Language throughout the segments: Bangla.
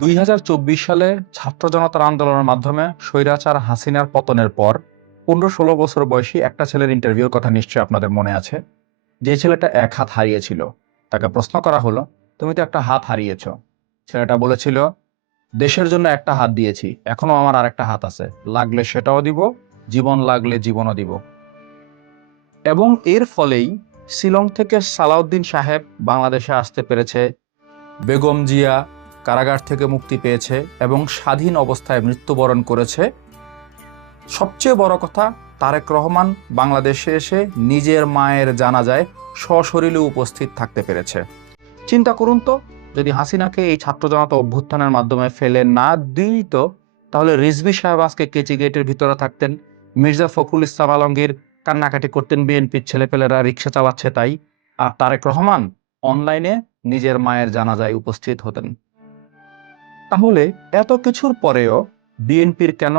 2024 সালে ছাত্র জনতার আন্দোলনের মাধ্যমে স্বৈরাচার হাসিনার পতনের পর 15-16 বছর বয়সী একটা ছেলের ইন্টারভিউর কথা নিশ্চয়ই আপনাদের মনে আছে। যে ছেলেটা এক হাত হারিয়েছিল, তাকে প্রশ্ন করা হলো, তুমি তো একটা হাত হারিয়েছ। ছেলেটা বলেছিল, দেশের জন্য একটা হাত দিয়েছি, এখনো আমার আরেকটা হাত আছে, লাগলে সেটাও দিব, জীবন লাগলে জীবনও দিব। এবং এর ফলেই শিলং থেকে সালাউদ্দিন সাহেব বাংলাদেশে আসতে পেরেছে, বেগম জিয়া কারাগার থেকে মুক্তি পেয়েছে এবং স্বাধীন অবস্থায় মৃত্যুবরণ করেছে। সবচেয়ে বড় কথা, তারেক রহমান বাংলাদেশে এসে নিজের মায়ের জানাজায় সশরীরে উপস্থিত থাকতে পেরেছে। চিন্তা করুন তো, যদি হাসিনাকে এই ছাত্র জনতা অভ্যুত্থানের মাধ্যমে ফেলে না দিত, তাহলে রিজভী সাহেব আজকে কেচি গেটের ভিতরে থাকতেন, মির্জা ফখরুল ইসলাম আলমগীর কান্নাকাটি করতেন বিএনপির ছেলেপেলেরা রিক্সা চালাচ্ছে তাই, আর তারেক রহমান অনলাইনে নিজের মায়ের জানাজায় উপস্থিত হতেন। তাহলে এত কিছুর পরেও বিএনপির কেন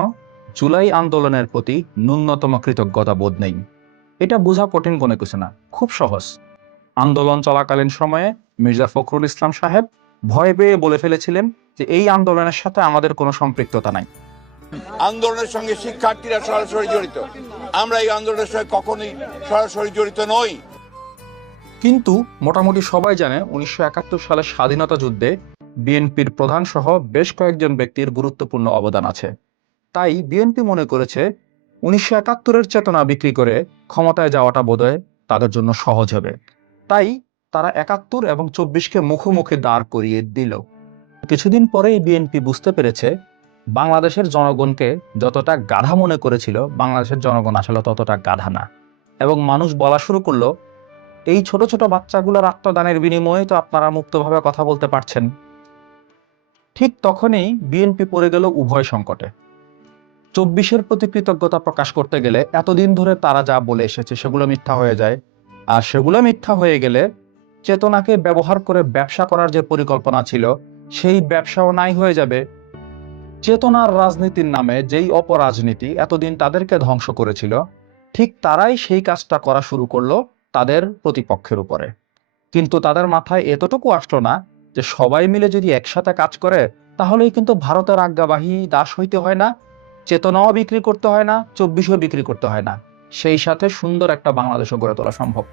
জুলাই আন্দোলনের প্রতি ন্যূনতম কৃতজ্ঞতা বোধ নেই? এটা বোঝা কঠিন কোনো কিছু না, খুব সহজ। আন্দোলন চলাকালীন সময়ে মির্জা ফখরুল ইসলাম সাহেব ভয় পেয়ে বলে ফেলেছিলেন যে এই আন্দোলনের সাথে আমাদের কোনো সম্পৃক্ততা নাই। আন্দোলনের সঙ্গে শিক্ষার্থীরা সরাসরি জড়িত, আমরা এই আন্দোলনের সঙ্গে কখনোই সরাসরি জড়িত নই। কিন্তু মোটামুটি সবাই জানে 1971 সালের স্বাধীনতা যুদ্ধে বিএনপির প্রধান সহ বেশ কয়েকজন ব্যক্তির গুরুত্বপূর্ণ অবদান আছে। তাই বিএনপি মনে করেছে 1971-এর চেতনা বিক্রি করে ক্ষমতায় যাওয়াটা বোধহয় তাদের জন্য সহজ হবে। তাই তারা 71 এবং 24-কে মুখোমুখি দাঁড় করিয়ে দিল। কিছুদিন পরেই বিএনপি বুঝতে পেরেছে বাংলাদেশের জনগণকে যতটা গাধা মনে করেছিল, বাংলাদেশের জনগণ আসলে ততটা গাধা না। এবং মানুষ বলা শুরু করলো, এই ছোট ছোট বাচ্চাগুলোর আত্মদানের বিনিময়ে তো আপনারা মুক্তভাবে কথা বলতে পারছেন। ঠিক তখনই বিএনপি পড়ে গেল উভয় সংকটে। 24-এর প্রতি কৃতজ্ঞতা প্রকাশ করতে গেলে এতদিন ধরে তারা যা বলে এসেছে সেগুলো মিথ্যা হয়ে যায়, আর সেগুলো মিথ্যা হয়ে গেলে চেতনাকে ব্যবহার করে ব্যবসা করার যে পরিকল্পনা ছিল সেই ব্যবসাও নাই হয়ে যাবে। চেতনার রাজনীতির নামে যেই অপরাজনীতি এতদিন তাদেরকে ধ্বংস করেছিল, ঠিক তারাই সেই কাজটা করা শুরু করলো তাদের প্রতিপক্ষের উপরে। কিন্তু তাদের মাথায় এতটুকু আসলো না যে সবাই মিলে যদি একসাথে কাজ করে তাহলেই কিন্তু ভারতের আজ্ঞাবাহী দাস হইতে হয় না, চেতনাও বিক্রি করতে হয় না, 24ও বিক্রি করতে হয় না, সেই সাথে সুন্দর একটা বাংলাদেশও গড়ে তোলা সম্ভব।